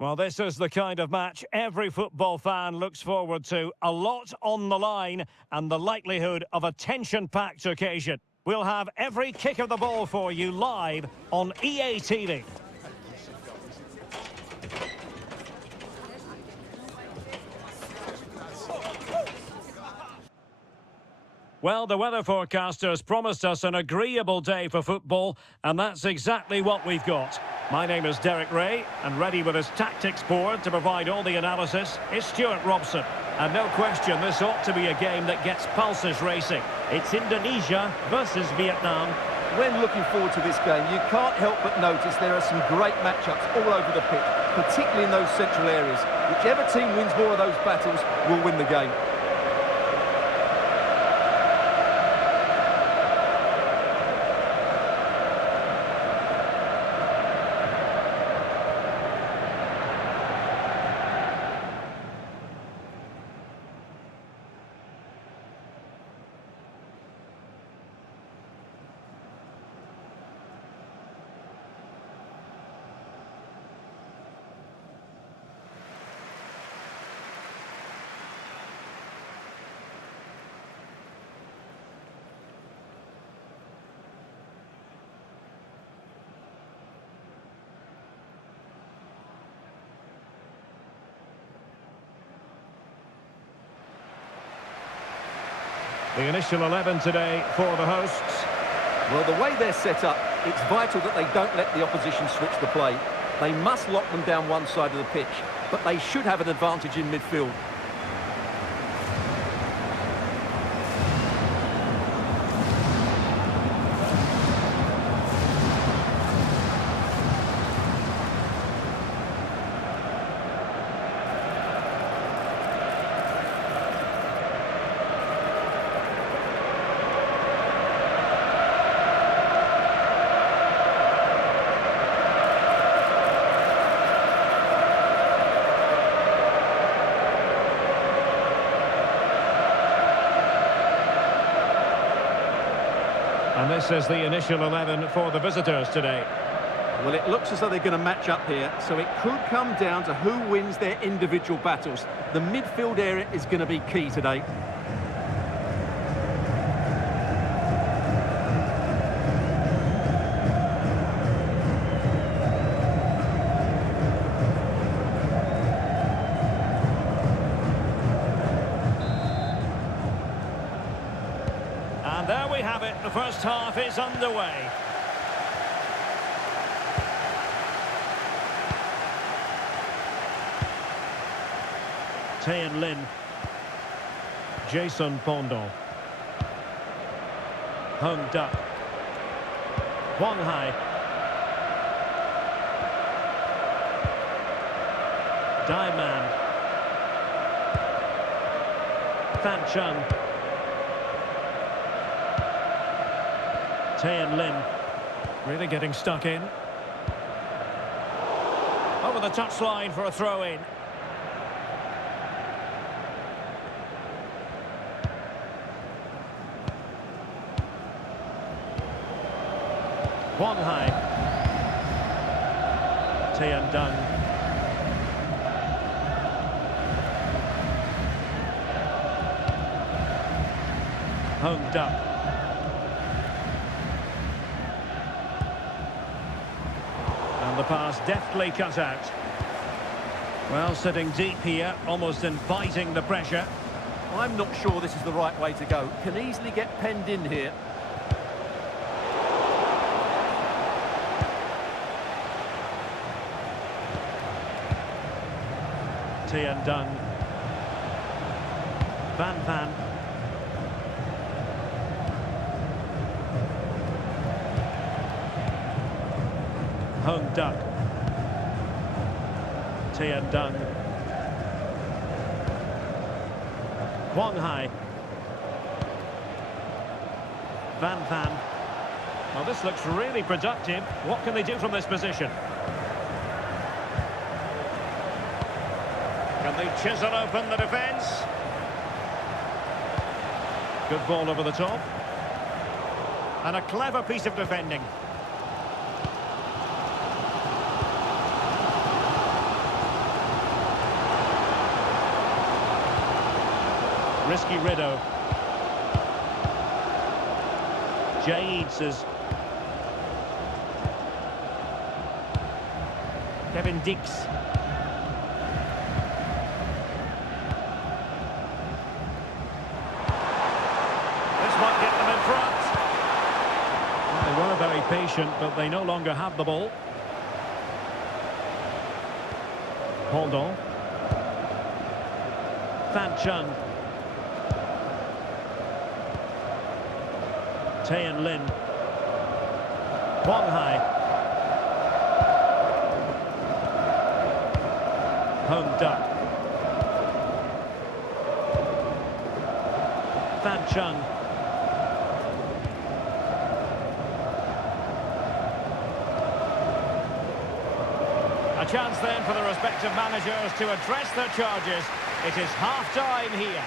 Well, this is the kind of match every football fan looks forward to. A lot on the line and the likelihood of a tension-packed occasion. We'll have every kick of the ball for you live on EA TV. Well, the weather forecasters promised us an agreeable day for football, and that's exactly what we've got. My name is Derek Ray, and ready with his tactics board to provide all the analysis is Stuart Robson. And no question, this ought to be a game that gets pulses racing. It's Indonesia versus Vietnam. When looking forward to this game, you can't help but notice there are some great matchups all over the pitch, particularly in those central areas. Whichever team wins more of those battles will win the game. The initial 11 today for the hosts. Well, the way they're set up, it's vital that they don't let the opposition switch the play. They must lock them down one side of the pitch, but they should have an advantage in midfield. And this is the initial 11 for the visitors today. Well, it looks as though they're going to match up here, so it could come down to who wins their individual battles. The midfield area is going to be key today. And there we have it, the first half is underway. Taean Lin. Jason Pondo. Hung Duck. Wang Hai. Daiman. Fan Chung. Taean Lin, really getting stuck in. Over the touchline for a throw-in. Wang Hai. Taean Dung. Hung Duck. The pass deftly cut out. Well, sitting deep here, almost inviting the pressure. I'm not sure this is the right way to go. Can easily get penned in here. Taean Dung. Van. Hung Duck. Taean Dung. Wang Hai. Van. Well, this looks really productive. What can they do from this position? Can they chisel open the defence? Good ball over the top. And a clever piece of defending. Risky Rido. Yates. Kevin Dix. This might get them in front. They were very patient, but they no longer have the ball. Holdon. Fan Chung. Taean Lin. Wang Hai. Hung Duck. Fan Chung. A chance then for the respective managers to address their charges. It is half-time here.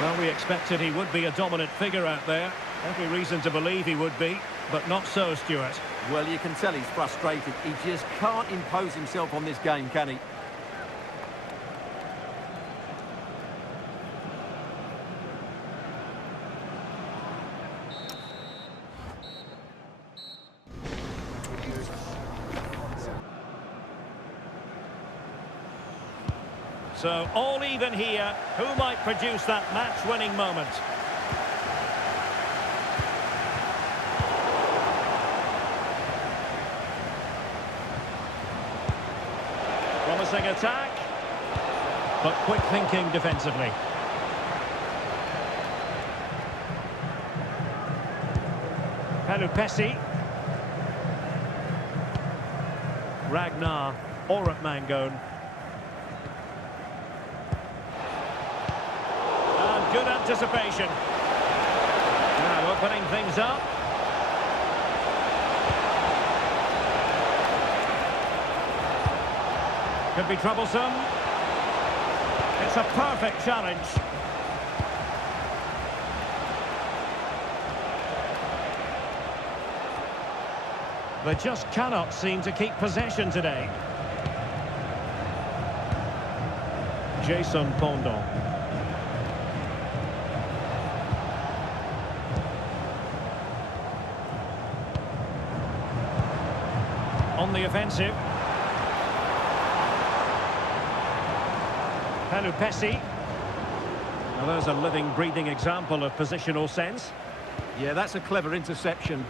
Well, we expected he would be a dominant figure out there. Every reason to believe he would be, but not so, Stuart. Well, you can tell he's frustrated. He just can't impose himself on this game, can he? So, all even here. Who might produce that match-winning moment? Promising attack, but quick thinking defensively. Pelupesi. Ragnar Oratmangon. And good anticipation. Now opening things up. Could be troublesome. It's a perfect challenge. They just cannot seem to keep possession today. Jason Pondon. On the offensive. Pelupesi. Now there's a living, breathing example of positional sense. Yeah, that's a clever interception.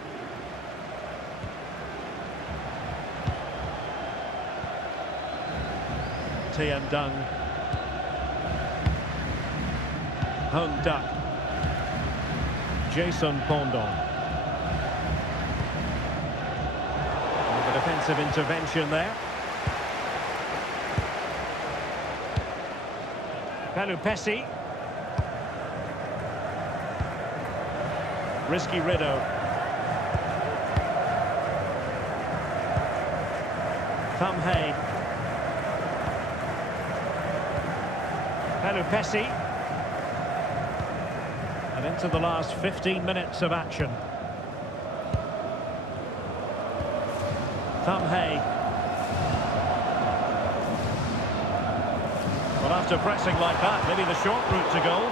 Tian Dung. Hung Duck. Jason Pondon. A defensive intervention there. Pelupesi. Risky Rido. Thumb Hay. Pelupesi. And into the last 15 minutes of action. Thumb Hay. Well, after pressing like that, maybe the short route to goal.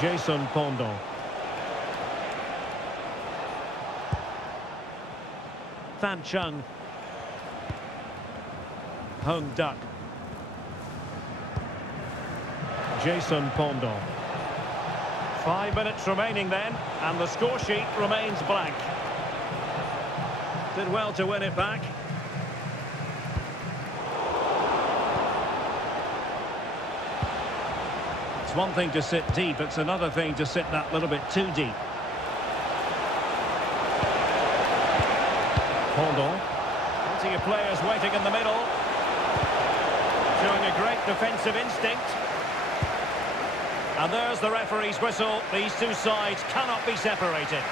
Jason Pondon. Fan Chung. Hung Duck. Jason Pondon. 5 minutes remaining then, and the score sheet remains blank. Did well to win it back. It's one thing to sit deep, it's another thing to sit that little bit too deep. Pondon. Plenty of players waiting in the middle. Showing a great defensive instinct. And there's the referee's whistle. These two sides cannot be separated.